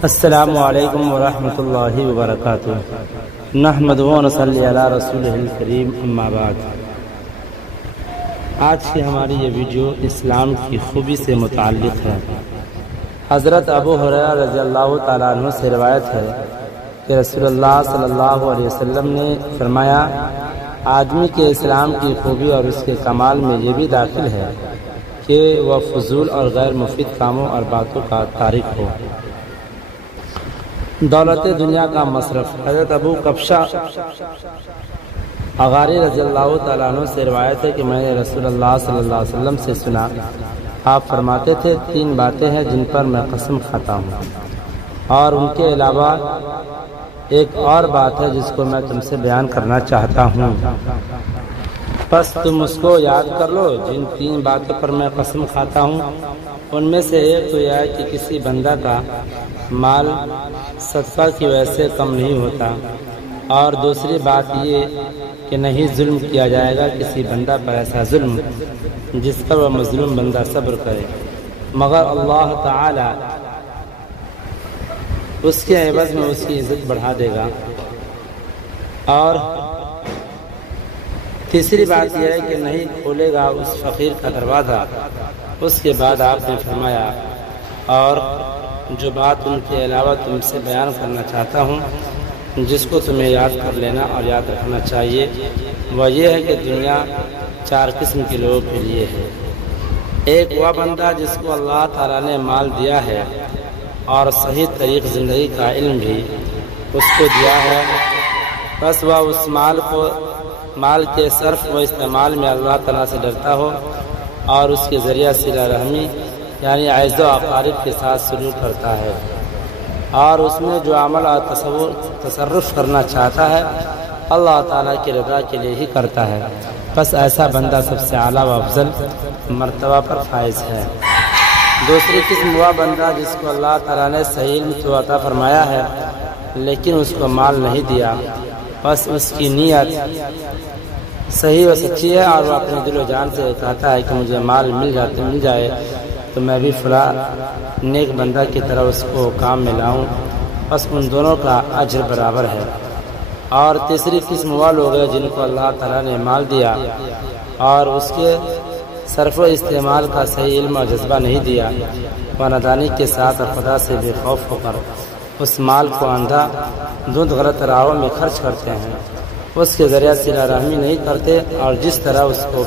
السلام علیکم ورحمۃ اللہ وبرکاتہ۔ نحمد و نصلی علی رسولہ الکریم، اما بعد۔ آج کی ہماری یہ ویڈیو اسلام کی خوبی سے متعلق ہے۔ حضرت ابو ہریرہ رضی اللہ تعالیٰ عنہ سے روایت ہے کہ رسول اللہ صلی اللہ علیہ وسلم نے فرمایا، آدمی کے اسلام کی خوبی اور اس کے کمال میں یہ بھی داخل ہے کہ وہ فضول اور غیر مفید کاموں اور باتوں کا تارک ہو۔ دولت دنیا کا مصرف۔ حضرت ابو کبشہ اغاری رضی اللہ تعالیٰ عنہ سے روایت ہے کہ میں نے رسول اللہ صلی اللہ علیہ وسلم سے سنا، آپ فرماتے تھے، 3 باتیں ہیں جن پر میں قسم کھاتا ہوں، اور ان کے علاوہ ایک اور بات ہے جس کو میں تم سے بیان کرنا چاہتا ہوں، بس تم اس کو یاد کر لو۔ جن 3 باتوں پر میں قسم کھاتا ہوں ان میں سے ایک تو یہ ہے کہ کسی بندہ کا مال صدقہ کی وجہ سے کم نہیں ہوتا، اور دوسری بات یہ کہ نہیں ظلم کیا جائے گا کسی بندہ پر ایسا ظلم جس پر وہ مظلوم بندہ صبر کرے، مگر اللہ تعالی اس کے عوض میں اس کی عزت بڑھا دے گا۔ اور تیسری بات یہ ہے کہ نہیں کھولے گا اس فقیر کا دروازہ۔ اس کے بعد آپ نے فرمایا، اور جو بات ان کے علاوہ تم سے بیان کرنا چاہتا ہوں جس کو تمہیں یاد کر لینا اور یاد رکھنا چاہیے، وہ یہ ہے کہ دنیا 4 قسم کے لوگوں کے لیے ہے۔ ایک وہ بندہ جس کو اللہ تعالیٰ نے مال دیا ہے اور صحیح طریق زندگی کا علم بھی اس کو دیا ہے، بس وہ اس مال کے صرف و استعمال میں اللہ تعالیٰ سے ڈرتا ہو اور اس کے ذریعہ صلہ رحمی یعنی اعز و اقارب کے ساتھ سلوک کرتا ہے، اور اس میں جو عمل اور تصرف کرنا چاہتا ہے اللہ تعالیٰ کی رضا کے لیے ہی کرتا ہے، بس ایسا بندہ سب سے اعلیٰ و افضل مرتبہ پر فائز ہے۔ دوسری قسم وہ بندہ جس کو اللہ تعالیٰ نے صحیح علم تو عطا فرمایا ہے لیکن اس کو مال نہیں دیا، بس اس کی نیت صحیح و سچی ہے اور وہ اپنے دل و جان سے کہتا ہے کہ مجھے مال مل جائے تو میں بھی فلاں نیک بندہ کی طرح اس کو کام میں لاؤں، بس ان دونوں کا اجر برابر ہے۔ اور تیسری قسم وہ لوگ ہیں جن کو اللہ تعالیٰ نے مال دیا اور اس کے صرف و استعمال کا صحیح علم اور جذبہ نہیں دیا، وہ نادانی کے ساتھ اور خدا سے بے خوف ہو کر اس مال کو اندھا دھند غلط راہوں میں خرچ کرتے ہیں، اس کے ذریعہ صلہ رحمی نہیں کرتے اور جس طرح اس کو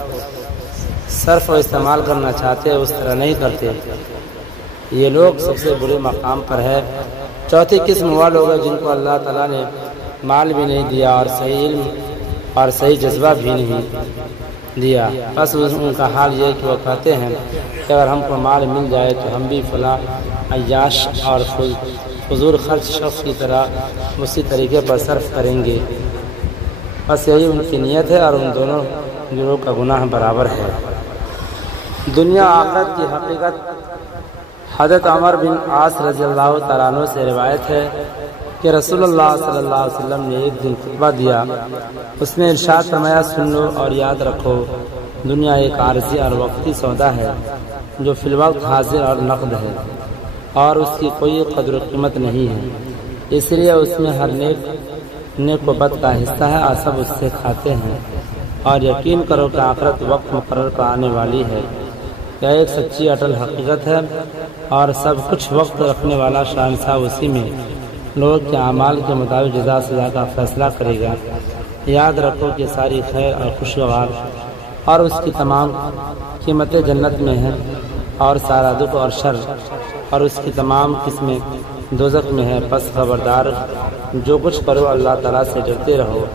صرف و استعمال کرنا چاہتے ہیں اس طرح نہیں کرتے، یہ لوگ سب سے برے مقام پر ہے۔ چوتھی قسم وہ لوگ ہیں جن کو اللہ تعالیٰ نے مال بھی نہیں دیا اور صحیح علم اور صحیح جذبہ بھی نہیں دیا، بس ان کا حال یہ کہ وہ کہتے ہیں کہ اگر ہم کو مال مل جائے تو ہم بھی فلاں عیاش اور فضول خرچ شخص کی طرح اسی طریقے پر صرف کریں گے، بس یہی ان کی نیت ہے اور ان دونوں گروہ کا گناہ برابر ہے۔ دنیا آخرت کی حقیقت۔ حضرت عمر بن عاص رضی اللہ تعالیٰ عنہ سے روایت ہے کہ رسول اللہ صلی اللہ علیہ وسلم نے ایک دن خطبہ دیا، اس میں ارشاد فرمایا، سن لو اور یاد رکھو، دنیا ایک عارضی اور وقتی سودا ہے جو فی الوقت حاضر اور نقد ہے اور اس کی کوئی قدر و قیمت نہیں ہے، اس لیے اس میں ہر نیک و بد کا حصہ ہے اور سب اس سے کھاتے ہیں، اور یقین کرو کہ آخرت وقت مقرر پر آنے والی ہے، یہ ایک سچی اٹل حقیقت ہے اور سب کچھ وقت رکھنے والا شہنشاہ اسی میں لوگوں کے اعمال کے مطابق جزا سزا کا فیصلہ کرے گا۔ یاد رکھو کہ ساری خیر اور خوشگوار اور اس کی تمام قیمتیں جنت میں ہیں، اور سارا دکھ اور شر اور اس کی تمام قسمیں دوزخ میں ہے، پس خبردار جو کچھ کرو اللہ تعالیٰ سے ڈرتے رہو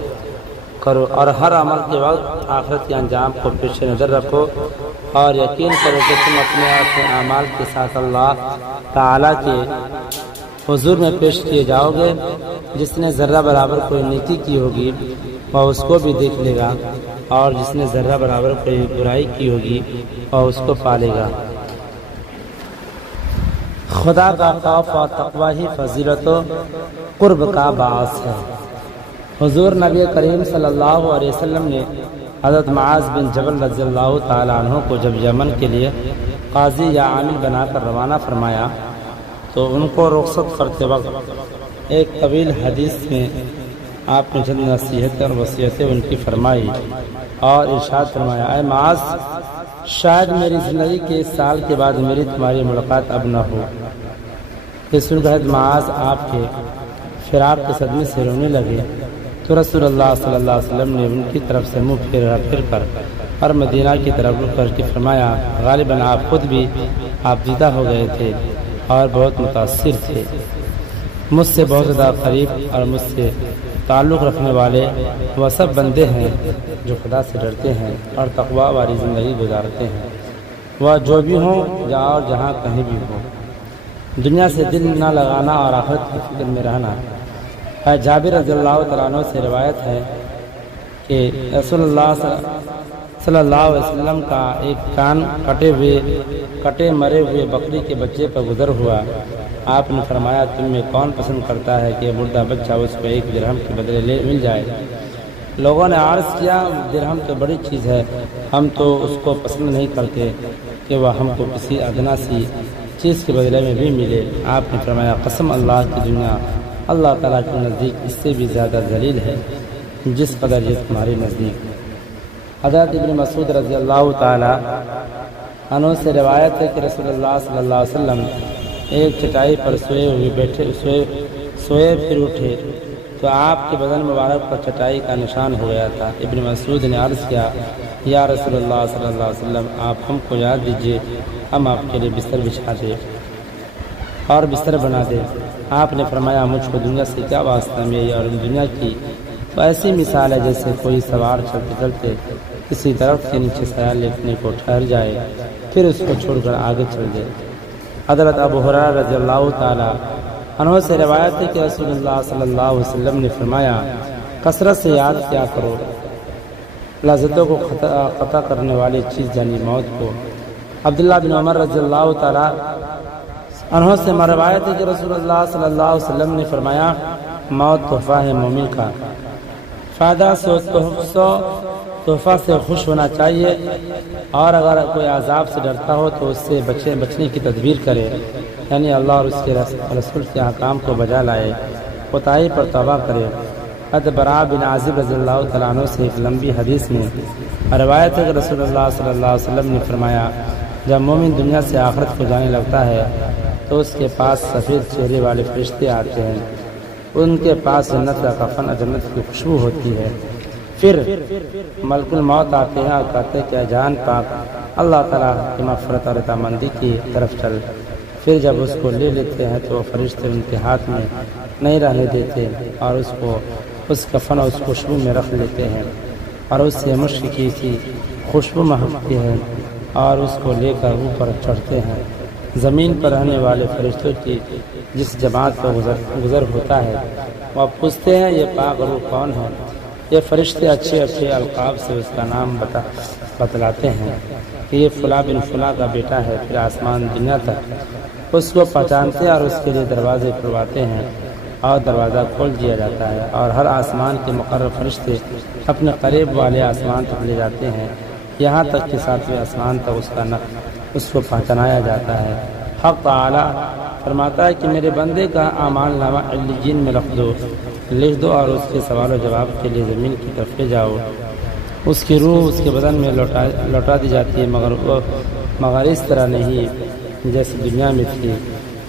کرو، اور ہر عمل کے وقت آخرت کے انجام کو پیش نظر رکھو، اور یقین کرو کہ تم اپنے اعمال کے ساتھ اللہ تعالیٰ کے حضور میں پیش کیے جاؤ گے، جس نے ذرہ برابر کوئی نیکی کی ہوگی وہ اس کو بھی دیکھ لے گا، اور جس نے ذرہ برابر کوئی برائی کی ہوگی وہ اس کو پالے گا۔ خدا کا خوف اور تقوی ہی فضیلت و قرب کا باعث ہے۔ حضور نبی کریم صلی اللہ علیہ وسلم نے حضرت معاذ بن جبل رضی اللہ تعالیٰ عنہ کو جب یمن کے لیے قاضی یا عامل بنا کر روانہ فرمایا تو ان کو رخصت کرتے وقت ایک طویل حدیث میں آپ نے چند نصیحتیں اور وصیتیں ان کی فرمائی اور ارشاد فرمایا، اے معاذ، شاید میری زندگی کے اس سال کے بعد میری تمہاری ملاقات اب نہ ہو۔ یہ سن کر معاذ آپ کے فراق کے صدمے سے رونے لگے تو رسول اللہ صلی اللہ علیہ وسلم نے ان کی طرف سے منہ پھر کر اور مدینہ کی طرف رخ کر کے فرمایا، غالباً آپ خود بھی آپ دیدہ ہو گئے تھے اور بہت متاثر تھے۔ مجھ سے بہت زیادہ قریب اور مجھ سے تعلق رکھنے والے وہ سب بندے ہیں جو خدا سے ڈرتے ہیں اور تقویٰ والی زندگی گزارتے ہیں، وہ جو بھی ہوں اور جہاں کہیں بھی ہوں، دنیا سے دل نہ لگانا اور آخرت کی فکر میں رہنا۔ جابر رضی اللہ تعالیٰ عنہ سے روایت ہے کہ رسول اللہ صلی اللہ علیہ وسلم کا ایک کان کٹے مرے ہوئے بکری کے بچے پر گزر ہوا۔ آپ نے فرمایا، تم میں کون پسند کرتا ہے کہ مردہ بچہ اس کو 1 درہم کے بدلے مل جائے؟ لوگوں نے عرض کیا، درہم تو بڑی چیز ہے، ہم تو اس کو پسند نہیں کرتے کہ وہ ہم کو کسی ادنا سی چیز کے بدلے میں بھی ملے۔ آپ نے فرمایا، قسم اللہ کی، دنیا اللہ تعالیٰ کے نزدیک اس سے بھی زیادہ ذلیل ہے جس قدر یہ تمہارے نزدیک۔ حضرت ابن مسعود رضی اللہ تعالیٰ عنہ سے روایت ہے کہ رسول اللہ صلی اللہ علیہ وسلم ایک چٹائی پر سوئے پھر اٹھے تو آپ کے بدن مبارک پر چٹائی کا نشان ہو گیا تھا۔ ابن مسعود نے عرض کیا، یا رسول اللہ صلی اللہ علیہ وسلم، آپ ہم کو یاد دیجئے، ہم آپ کے لیے بستر بچھا دیں اور بستر بنا دیں۔ آپ نے فرمایا، مجھ کو دنیا سے کیا واسطہ، میری اور دنیا کی تو ایسی مثال ہے جیسے کوئی سوار چلتے چلتے کسی درخت کے نیچے سایہ لیٹنے کو ٹھہر جائے، پھر اس کو چھوڑ کر آگے چل دے۔ حضرت ابو ہریرہ رضی اللہ تعالی عنہ سے روایت ہے کہ رسول اللہ صلی اللہ علیہ وسلم نے فرمایا، کثرت سے یاد کیا کرو لذتوں کو قطع کرنے والی چیز یعنی موت کو۔ عبداللہ بن عمر رضی اللہ تعالی عنہ سے روایت ہے کہ رسول اللہ صلی اللہ علیہ وسلم نے فرمایا، موت تحفہ ہے مومن کا، فائدہ تحفہ سے خوش ہونا چاہیے، اور اگر کوئی عذاب سے ڈرتا ہو تو اس سے بچنے کی تدبیر کرے، یعنی اللہ اور اس کے رسول کے احکام کو بجا لائے، کوتاہی پر توبہ کرے۔ حضرت براء بن عازب رضی اللہ تعالیٰ عنہ سے ایک لمبی حدیث میں روایت ہے کہ رسول اللہ صلی اللہ علیہ وسلم نے فرمایا، جب مومن دنیا سے آخرت کو جانے لگتا ہے تو اس کے پاس سفید چہرے والے فرشتے آتے ہیں، ان کے پاس جنت کا کفن اور جنت کی خوشبو ہوتی ہے۔ پھر ملک الموت آتے ہیں اور کہتے ہیں کہ جان پاک، اللہ تعالیٰ کی مغفرت اور رضامندی کی طرف چل۔ پھر جب اس کو لے لیتے ہیں تو وہ فرشتے ان کے ہاتھ میں نہیں رہنے دیتے اور اس کو اس کفن اور اس خوشبو میں رکھ لیتے ہیں، اور اس سے مشک کی سی خوشبو مہکتی ہے، اور اس کو لے کر اوپر چڑھتے ہیں۔ زمین پر رہنے والے فرشتوں کی جس جماعت پر گزر ہوتا ہے، وہ پوچھتے ہیں، یہ پاک روح کون ہے؟ یہ فرشتے اچھے اچھے القاب سے اس کا نام بتلاتے ہیں کہ یہ فلاں بن فلاں کا بیٹا ہے۔ پھر آسمان دنیا تک اس کو پہچانتے اور اس کے لیے دروازے کھلواتے ہیں اور دروازہ کھول دیا جاتا ہے، اور ہر آسمان کے مقرر فرشتے اپنے قریب والے آسمان تک لے جاتے ہیں، یہاں تک کہ 7ویں آسمان تک اس کو پہچانایا جاتا ہے۔ حق تعالی فرماتا ہے کہ میرے بندے کا اعمال نامہ علیین میں لکھ دو اور اس کے سوال و جواب کے لیے زمین کی طرف لے جاؤ۔ اس کی روح اس کے بدن میں لوٹا دی جاتی ہے، مگر اس طرح نہیں جیسے دنیا میں تھی،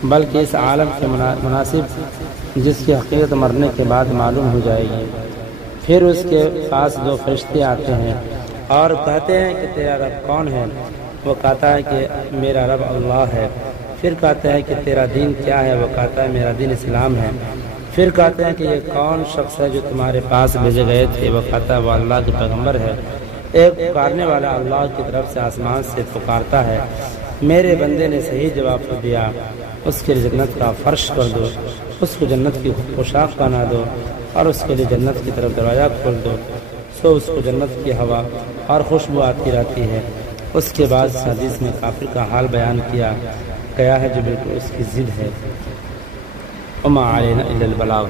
بلکہ اس عالم کے مناسب جس کی حقیقت مرنے کے بعد معلوم ہو جائے گی۔ پھر اس کے پاس 2 فرشتے آتے ہیں اور کہتے ہیں کہ تیرا رب کون ہے؟ وہ کہتا ہے کہ میرا رب اللہ ہے۔ پھر کہتے ہیں کہ تیرا دین کیا ہے؟ وہ کہتا ہے میرا دین اسلام ہے۔ پھر کہتے ہیں کہ یہ کون شخص ہے جو تمہارے پاس بھیجے گئے تھے؟ وہ کہتا ہے وہ اللہ کے پیغمبر ہے۔ ایک پکارنے والا اللہ کی طرف سے آسمان سے پکارتا ہے، میرے بندے نے صحیح جواب دیا، اس کے لیے جنت کا فرش کر دو، اس کو جنت کی پوشاک پہنا دو اور اس کے لیے جنت کی طرف دروازہ کھول دو، سو اس کو جنت کی ہوا اور خوشبو آتی رہتی ہے۔ اس کے بعد حدیث میں کافر کا حال بیان کیا گیا ہے جو بالکل اس کی ضد ہے۔ وما علینا الا البلاغ۔